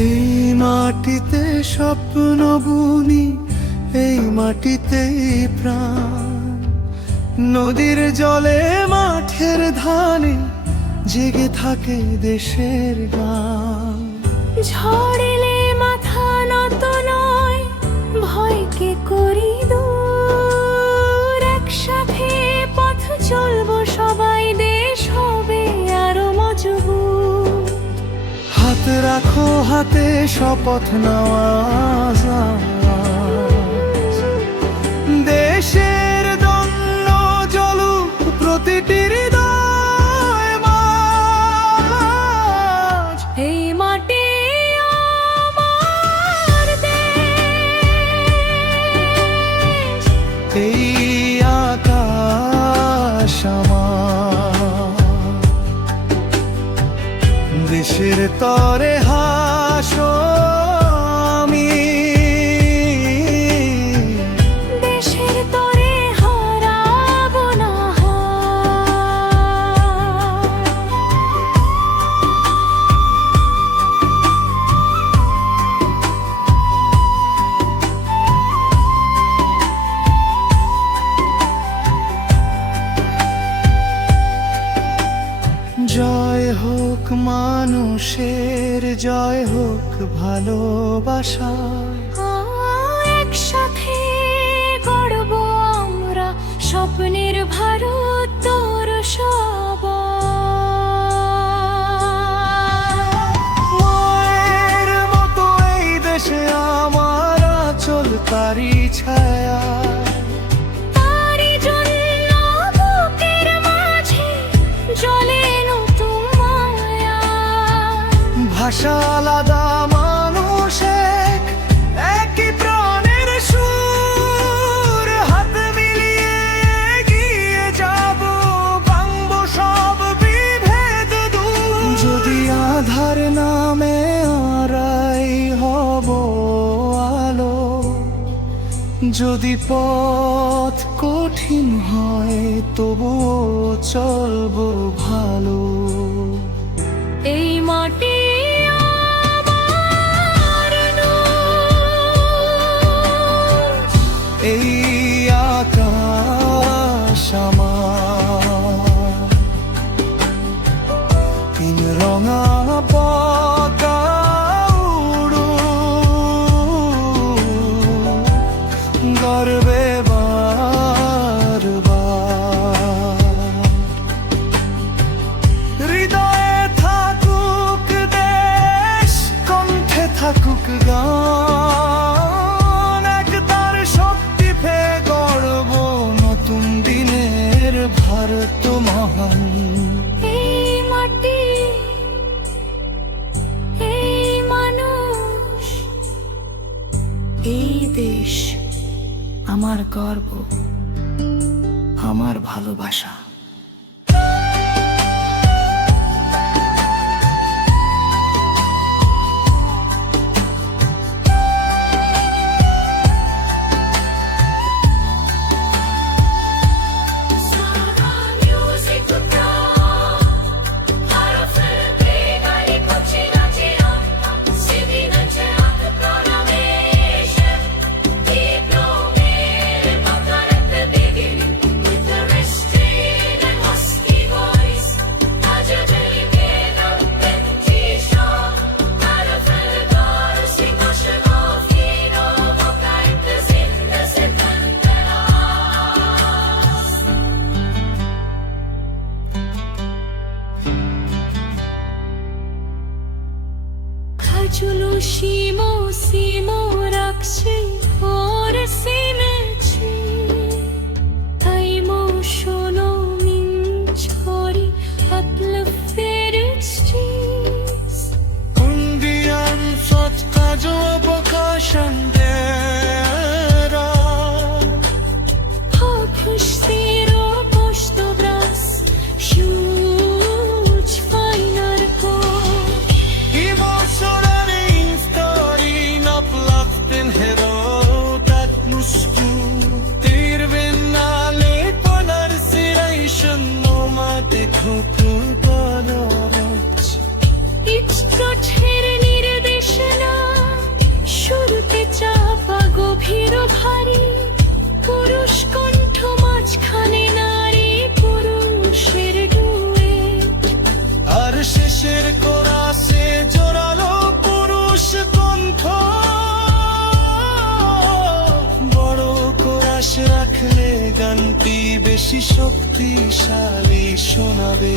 এই মাটিতে স্বপ্ন বুনি, এই মাটিতেই প্রাণ। নদীর জলে মাঠের ধানে জেগে থাকে দেশের গান। ঝড় এলে মাথা নত নয়, ভয়কে করি দূর। একসাথে পথ চলবো সবাই, দেশ হবে আরো মজবুত। হাত রাখো হাতে, শপথ নেওয়া যায়। দেশের দণ্ড জ্বলুক প্রতিটি হৃদয় মাঝ। এই মাটি আমার দেশ, এই আকাশ আমার। দেশের তরে হাসো আমি, দেশের তরে হারাবো না হার। জয় হোক মানুষের, জয় হোক ভালোবাসা। একসাথে গড়বো আমরা স্বপ্নের ভারত তোর সবার। মায়ের মতো এই দেশে আমার আঁচল, তারি ছায়া। তারি জন্য বুকের মাঝে জ্বলে নতুন মায়া। ভাষা আলাদা, মানুষ এক, একই প্রাণের সুর। হাত মিলিয়ে এগিয়ে যাব, ভাঙবো সব বিভেদ দূর। যদি আধার নামে আড়াই হব আলো, যদি পথ কঠিন হয় তবুও চলবো ভালো। এই মাটি আমার নূর, এই আকাশ আমার। তিন রঙা পতাকা উড়ুক গর্বে বারবার। হৃদয়ে থাকুক দেশ, কণ্ঠে থাকুক গান। একতার শক্তি পেয়ে গড়ব নতুন দিনের ভারত মহান। এই মাটি, এই মানুষ, এই দেশ আমার গর্ব, আমার ভালোবাসা। Ciulu simo simo rakshi or sinechi Taimo shono min chori uplifted streets Undian sot kajo vocation dera Ha khush tero posto bras huge finer ko Emotional story na plaften hero গভীর ভারী পুরুষ কণ্ঠ মাঝখানে নারী পুরুষের ডুয়েট আর শেষের কোরাসে জোরালো পুরুষ কণ্ঠ বড় কোরাস রাখলে গানটি বেশি শক্তিশালী শোনাবে